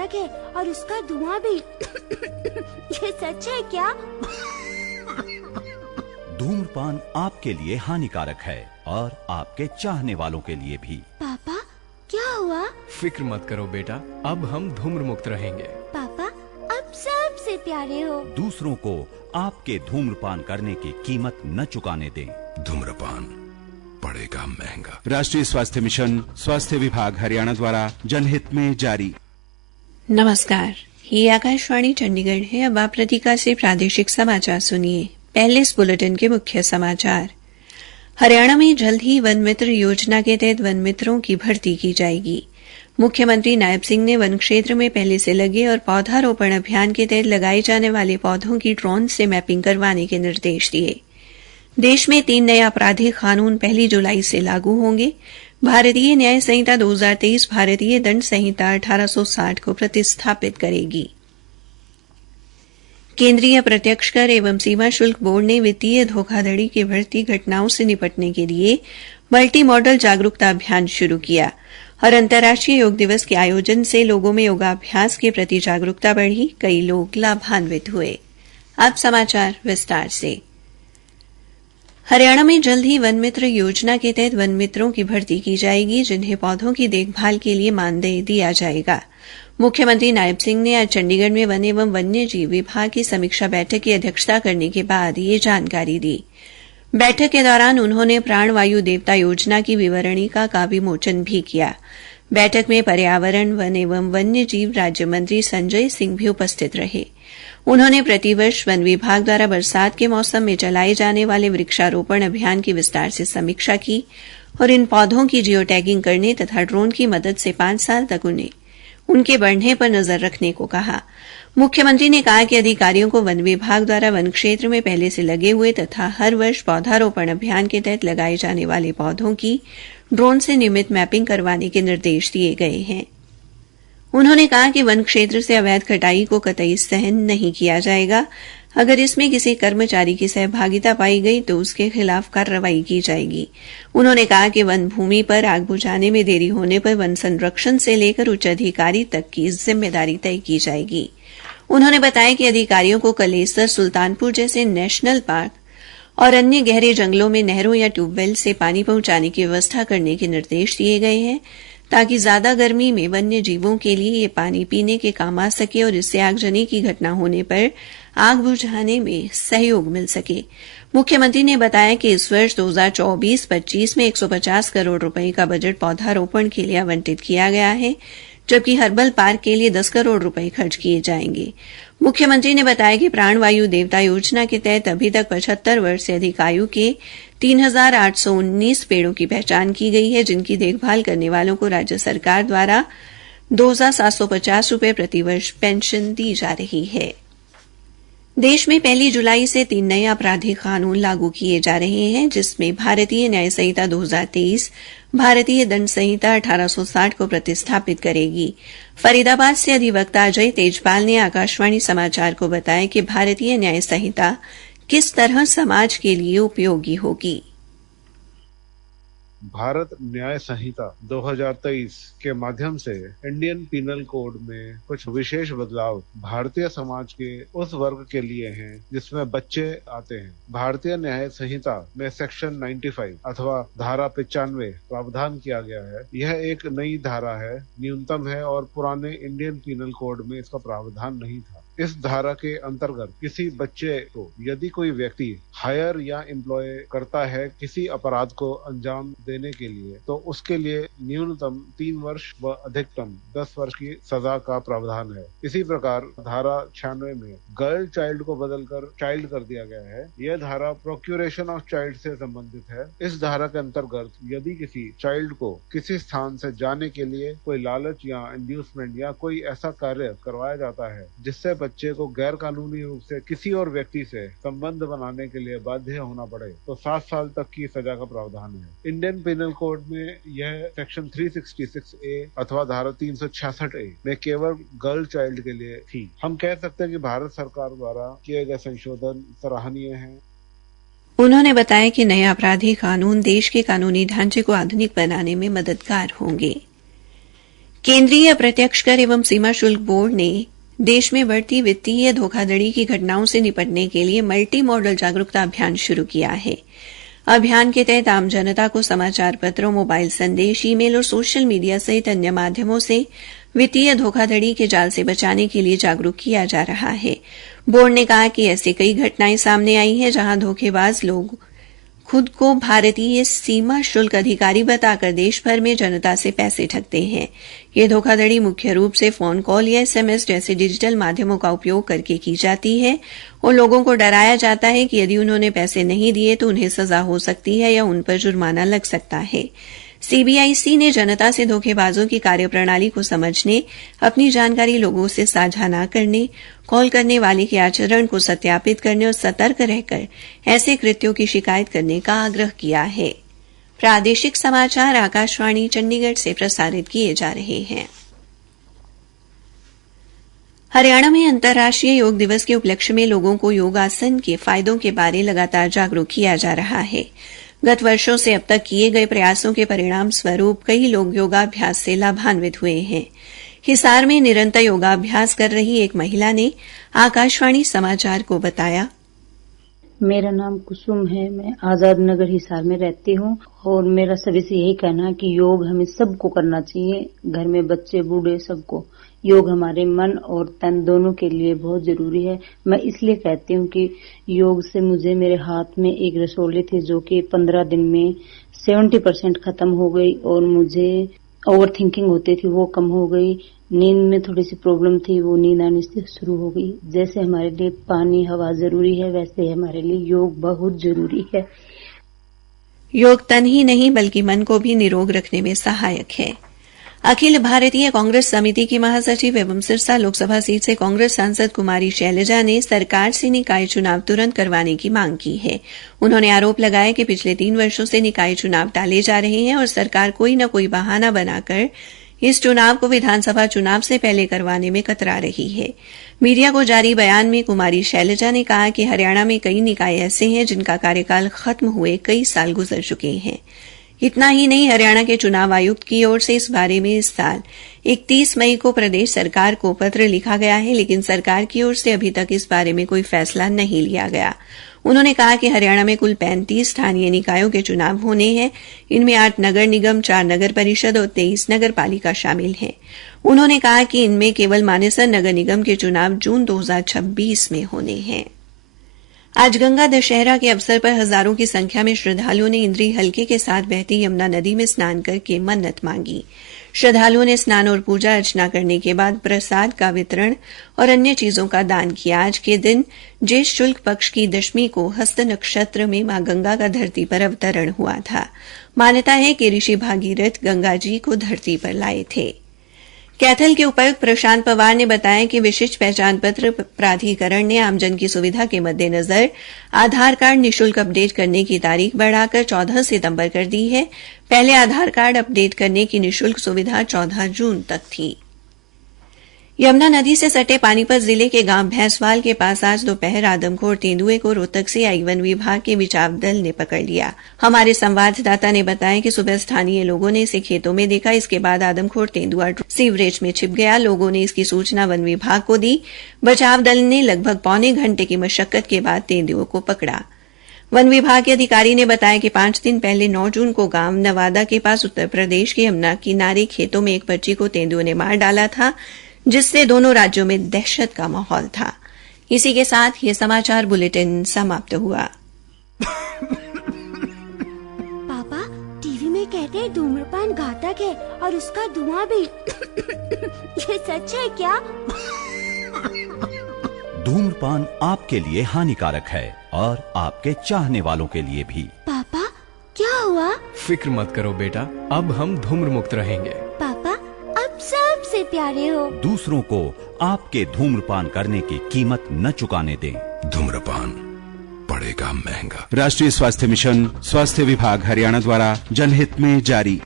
घातक है और उसका धुआं भी। ये सच है क्या? धूम्रपान आपके लिए हानिकारक है और आपके चाहने वालों के लिए भी। पापा, क्या हुआ? फिक्र मत करो बेटा, अब हम धूम्र मुक्त रहेंगे। पापा, आप सबसे प्यारे हो। दूसरों को आपके धूम्रपान करने की कीमत न चुकाने दें। धूम्रपान पड़ेगा महंगा। राष्ट्रीय स्वास्थ्य मिशन, स्वास्थ्य विभाग हरियाणा द्वारा जनहित में जारी। नमस्कार, ये आकाशवाणी चंडीगढ़ है। अब आप प्रतिका से प्रादेशिक समाचार सुनिए। पहले इस बुलेटिन के मुख्य समाचार। हरियाणा में जल्द ही वन मित्र योजना के तहत वन मित्रों की भर्ती की जाएगी। मुख्यमंत्री नायब सिंह ने वन क्षेत्र में पहले से लगे और पौधारोपण अभियान के तहत लगाए जाने वाले पौधों की ड्रोन से मैपिंग करवाने के निर्देश दिए। देश में 3 नए आपराधिक कानून 1 जुलाई से लागू होंगे। भारतीय न्याय संहिता 2023 भारतीय दंड संहिता 1860 को प्रतिस्थापित करेगी। केंद्रीय प्रत्यक्ष कर एवं सीमा शुल्क बोर्ड ने वित्तीय धोखाधड़ी की बढ़ती घटनाओं से निपटने के लिए मल्टी मॉडल जागरूकता अभियान शुरू किया और अंतर्राष्ट्रीय योग दिवस के आयोजन से लोगों में योगाभ्यास के प्रति जागरूकता बढ़ी। कई लोग लाभान्वित हुए। अब समाचार विस्तार से। हरियाणा में जल्द ही वन मित्र योजना के तहत वन मित्रों की भर्ती की जाएगी, जिन्हें पौधों की देखभाल के लिए मानदेय दिया जाएगा। मुख्यमंत्री नायब सिंह ने आज चंडीगढ़ में वन एवं वन्य जीव विभाग की समीक्षा बैठक की अध्यक्षता करने के बाद ये जानकारी दी। बैठक के दौरान उन्होंने प्राण वायु देवता योजना की विवरणिका का विमोचन भी किया। बैठक में पर्यावरण, वन एवं वन्य जीव राज्य मंत्री संजय सिंह भी उपस्थित रहे। उन्होंने प्रतिवर्ष वन विभाग द्वारा बरसात के मौसम में चलाए जाने वाले वृक्षारोपण अभियान की विस्तार से समीक्षा की और इन पौधों की जियो टैगिंग करने तथा ड्रोन की मदद से 5 साल तक उनके बढ़ने पर नजर रखने को कहा। मुख्यमंत्री ने कहा कि अधिकारियों को वन विभाग द्वारा वन क्षेत्र में पहले से लगे हुए तथा हर वर्ष पौधारोपण अभियान के तहत लगाए जाने वाले पौधों की ड्रोन से नियमित मैपिंग करवाने के निर्देश दिए गए हैं। उन्होंने कहा कि वन क्षेत्र से अवैध कटाई को कतई सहन नहीं किया जाएगा। अगर इसमें किसी कर्मचारी की सहभागिता पाई गई तो उसके खिलाफ कार्रवाई की जाएगी। उन्होंने कहा कि वन भूमि पर आग बुझाने में देरी होने पर वन संरक्षण से लेकर उच्च अधिकारी तक की जिम्मेदारी तय की जाएगी। उन्होंने बताया कि अधिकारियों को कलेसर, सुल्तानपुर जैसे नेशनल पार्क और अन्य गहरे जंगलों में नहरों या ट्यूबवेल से पानी पहुंचाने की व्यवस्था करने के निर्देश दिए गए हैं, ताकि ज्यादा गर्मी में वन्य जीवों के लिए ये पानी पीने के काम आ सके और इससे आगजनी की घटना होने पर आग बुझाने में सहयोग मिल सके। मुख्यमंत्री ने बताया कि इस वर्ष 2024-25 में 150 करोड़ रुपए का बजट पौधारोपण के लिए आवंटित किया गया है, जबकि हर्बल पार्क के लिए 10 करोड़ रुपए खर्च किए जाएंगे। मुख्यमंत्री ने बताया कि प्राण वायु देवता योजना के तहत अभी तक 75 वर्ष से अधिक आयु के 3819 पेड़ों की पहचान की गई है, जिनकी देखभाल करने वालों को राज्य सरकार द्वारा 2750 रुपए प्रतिवर्ष पेंशन दी जा रही है। देश में 1 जुलाई से 3 नए आपराधिक कानून लागू किए जा रहे हैं, जिसमें भारतीय न्याय संहिता 2023 भारतीय दंड संहिता 1860 को प्रतिस्थापित करेगी। फरीदाबाद से अधिवक्ता अजय तेजपाल ने आकाशवाणी समाचार को बताया कि भारतीय न्याय संहिता किस तरह समाज के लिए उपयोगी होगी। भारत न्याय संहिता 2023 के माध्यम से इंडियन पीनल कोड में कुछ विशेष बदलाव भारतीय समाज के उस वर्ग के लिए हैं जिसमें बच्चे आते हैं। भारतीय न्याय संहिता में सेक्शन 95 अथवा धारा 95 प्रावधान किया गया है। यह एक नई धारा है, न्यूनतम है और पुराने इंडियन पीनल कोड में इसका प्रावधान नहीं था। इस धारा के अंतर्गत किसी बच्चे को यदि कोई व्यक्ति हायर या एम्प्लॉय करता है किसी अपराध को अंजाम देने के लिए, तो उसके लिए न्यूनतम 3 वर्ष व अधिकतम 10 वर्ष की सजा का प्रावधान है। इसी प्रकार धारा 96 में गर्ल चाइल्ड को बदलकर चाइल्ड कर दिया गया है। यह धारा प्रोक्यूरेशन ऑफ चाइल्ड से संबंधित है। इस धारा के अंतर्गत यदि किसी चाइल्ड को किसी स्थान से जाने के लिए कोई लालच या इंड्यूसमेंट या कोई ऐसा कार्य करवाया जाता है जिससे बच्चे को गैर कानूनी रूप से किसी और व्यक्ति से संबंध बनाने के लिए बाध्य होना पड़े, तो 7 साल तक की सजा का प्रावधान है। इंडियन पिनल कोड में यह सेक्शन 366A अथवा धारा 366A में केवल गर्ल चाइल्ड के लिए थी। हम कह सकते हैं कि भारत सरकार द्वारा किए गए संशोधन सराहनीय हैं। उन्होंने बताया कि नए आपराधिक कानून देश के कानूनी ढांचे को आधुनिक बनाने में मददगार होंगे। केंद्रीय अप्रत्यक्ष कर एवं सीमा शुल्क बोर्ड ने देश में बढ़ती वित्तीय धोखाधड़ी की घटनाओं से निपटने के लिए मल्टी मॉडल जागरूकता अभियान शुरू किया है। अभियान के तहत आम जनता को समाचार पत्रों, मोबाइल संदेश, ईमेल और सोशल मीडिया सहित अन्य माध्यमों से वित्तीय धोखाधड़ी के जाल से बचाने के लिए जागरूक किया जा रहा है। बोर्ड ने कहा कि ऐसी कई घटनाएं सामने आई हैं जहां धोखेबाज लोग खुद को भारतीय सीमा शुल्क अधिकारी बताकर देश भर में जनता से पैसे ठगते हैं। ये धोखाधड़ी मुख्य रूप से फोन कॉल या एसएमएस जैसे डिजिटल माध्यमों का उपयोग करके की जाती है और लोगों को डराया जाता है कि यदि उन्होंने पैसे नहीं दिए तो उन्हें सजा हो सकती है या उन पर जुर्माना लग सकता है। सीबीआईसी ने जनता से धोखेबाजों की कार्यप्रणाली को समझने, अपनी जानकारी लोगों से साझा न करने, कॉल करने वाले के आचरण को सत्यापित करने और सतर्क रहकर ऐसे कृत्यों की शिकायत करने का आग्रह किया है। प्रादेशिक समाचार आकाशवाणी चंडीगढ़ से प्रसारित किए जा रहे हैं। हरियाणा में अंतर्राष्ट्रीय योग दिवस के उपलक्ष्य में लोगों को योगासन के फायदों के बारे लगातार जागरूक किया जा रहा है। गत वर्षों से अब तक किए गए प्रयासों के परिणाम स्वरूप कई लोग योगाभ्यास से लाभान्वित हुए हैं। हिसार में निरंतर योगाभ्यास कर रही एक महिला ने आकाशवाणी समाचार को बताया, मेरा नाम कुसुम है। मैं आजाद नगर हिसार में रहती हूँ और मेरा सभी से यही कहना है कि योग हमें सबको करना चाहिए, घर में बच्चे बूढ़े सबको। योग हमारे मन और तन दोनों के लिए बहुत जरूरी है। मैं इसलिए कहती हूँ कि योग से मुझे मेरे हाथ में एक रसौली थी जो कि 15 दिन में 70% खत्म हो गई और मुझे ओवर थिंकिंग होती थी वो कम हो गई। नींद में थोड़ी सी प्रॉब्लम थी, वो नींद आने से शुरू हो गई। जैसे हमारे लिए पानी हवा जरूरी है वैसे हमारे लिए योग बहुत जरूरी है। योग तन ही नहीं बल्कि मन को भी निरोग रखने में सहायक है। अखिल भारतीय कांग्रेस समिति की महासचिव एवं सिरसा लोकसभा सीट से कांग्रेस सांसद कुमारी शैलजा ने सरकार से निकाय चुनाव तुरंत करवाने की मांग की है। उन्होंने आरोप लगाया कि पिछले 3 वर्षों से निकाय चुनाव टाले जा रहे हैं और सरकार कोई न कोई बहाना बनाकर इस चुनाव को विधानसभा चुनाव से पहले करवाने में कतरा रही है। मीडिया को जारी बयान में कुमारी शैलजा ने कहा कि हरियाणा में कई निकाय ऐसे हैं जिनका कार्यकाल खत्म हुए कई साल गुजर चुके हैं। इतना ही नहीं, हरियाणा के चुनाव आयुक्त की ओर से इस बारे में इस साल 31 मई को प्रदेश सरकार को पत्र लिखा गया है, लेकिन सरकार की ओर से अभी तक इस बारे में कोई फैसला नहीं लिया गया। उन्होंने कहा कि हरियाणा में कुल 35 स्थानीय निकायों के चुनाव होने हैं। इनमें 8 नगर निगम, 4 नगर परिषद और 23 नगर पालिका शामिल हैं। उन्होंने कहा कि इनमें केवल मानेसर नगर निगम के चुनाव जून 2026 में होने हैं। आज गंगा दशहरा के अवसर पर हजारों की संख्या में श्रद्धालुओं ने इंद्री हल्के के साथ बहती यमुना नदी में स्नान करके मन्नत मांगी। श्रद्धालुओं ने स्नान और पूजा अर्चना करने के बाद प्रसाद का वितरण और अन्य चीजों का दान किया। आज के दिन ज्येष्ठ शुक्ल पक्ष की दशमी को हस्त नक्षत्र में मां गंगा का धरती पर अवतरण हुआ था। मान्यता है कि ऋषि भागीरथ गंगा जी को धरती पर लाए थे। कैथल के उपायुक्त प्रशांत पवार ने बताया कि विशिष्ट पहचान पत्र प्राधिकरण ने आमजन की सुविधा के मद्देनजर आधार कार्ड निःशुल्क अपडेट करने की तारीख बढ़ाकर 14 सितंबर कर दी है। पहले आधार कार्ड अपडेट करने की निःशुल्क सुविधा 14 जून तक थी। यमुना नदी से सटे पानीपत जिले के गांव भैंसवाल के पास आज दोपहर आदमखोर तेंदुए को रोहतक से आई वन विभाग के बचाव दल ने पकड़ लिया। हमारे संवाददाता ने बताया कि सुबह स्थानीय लोगों ने इसे खेतों में देखा। इसके बाद आदमखोर तेंदुआ सीवरेज में छिप गया। लोगों ने इसकी सूचना वन विभाग को दी। बचाव दल ने लगभग पौने घंटे की मशक्कत के बाद तेंदुओं को पकड़ा। वन विभाग के अधिकारी ने बताया कि 5 दिन पहले 9 जून को गांव नवादा के पास उत्तर प्रदेश के यमुना किनारे खेतों में एक बच्ची को तेंदुए ने मार डाला था, जिससे दोनों राज्यों में दहशत का माहौल था। इसी के साथ ये समाचार बुलेटिन समाप्त हुआ। पापा, टीवी में कहते हैं धूम्रपान घातक है और उसका धुआं भी। ये सच है क्या? धूम्रपान आपके लिए हानिकारक है और आपके चाहने वालों के लिए भी। पापा, क्या हुआ? फिक्र मत करो बेटा, अब हम धूम्र मुक्त रहेंगे। पापा, अब सबसे प्यारे हो। दूसरों को आपके धूम्रपान करने की कीमत न चुकाने दें। धूम्रपान पड़ेगा महंगा। राष्ट्रीय स्वास्थ्य मिशन, स्वास्थ्य विभाग हरियाणा द्वारा जनहित में जारी।